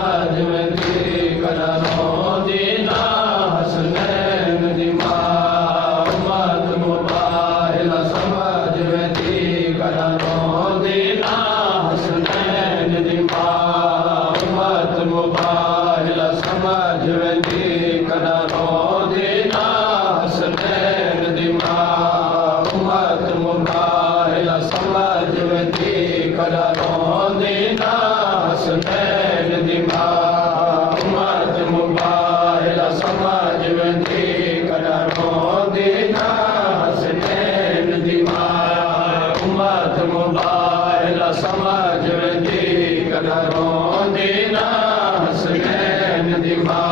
समझ वेंदी कदरों दी ना हसनैन दी मां उम्मत मुबाहिल समझ वेंदी कदरों दी ना हसनैन दी मां उम्मत मुबाहिल समझ वेंदी कदरों दी ना हसनैन दी मां उम्मत मुबाहिल समझ वेंदी कदरों दी ना हसनैन दी मां उम्मत मुबाहिल समझ वेंदी कदरों दी ना हसनैन दी मां उम्मत मुबाहिल समझ वेंदी कदरों दी ना हसनैन दी मां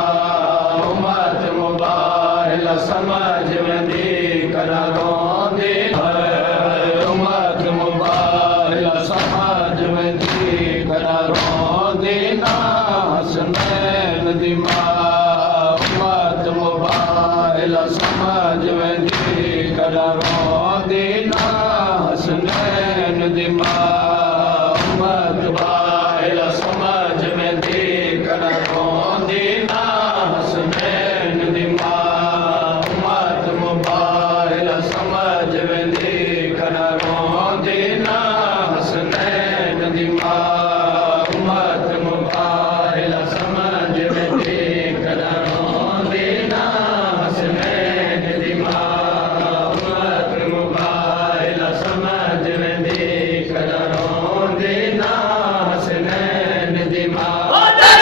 उम्मत मुबाहिल समझ वेंदी कदरों दी उम्मत मुबाहिल समझ वेंदी कदरों दी ना हसनैन दी मां उम्मत मुबाहिल समझ वेंदी कदरों दी ना हसनैन दी मां उम्मत मुबाहिल समझ वेंदी कदरों दी ना हसनैन दी मां उम्मत मुबाहिल समझ वेंदी कदरों दी ना हसनैन दी मां उम्मत मुबाहिल समझ वेंदी कदरों दी ना हसनैन दी मां उम्मत मुबाहिल समझ वेंदी कदरों दी ना हसनैन दी मां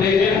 दीन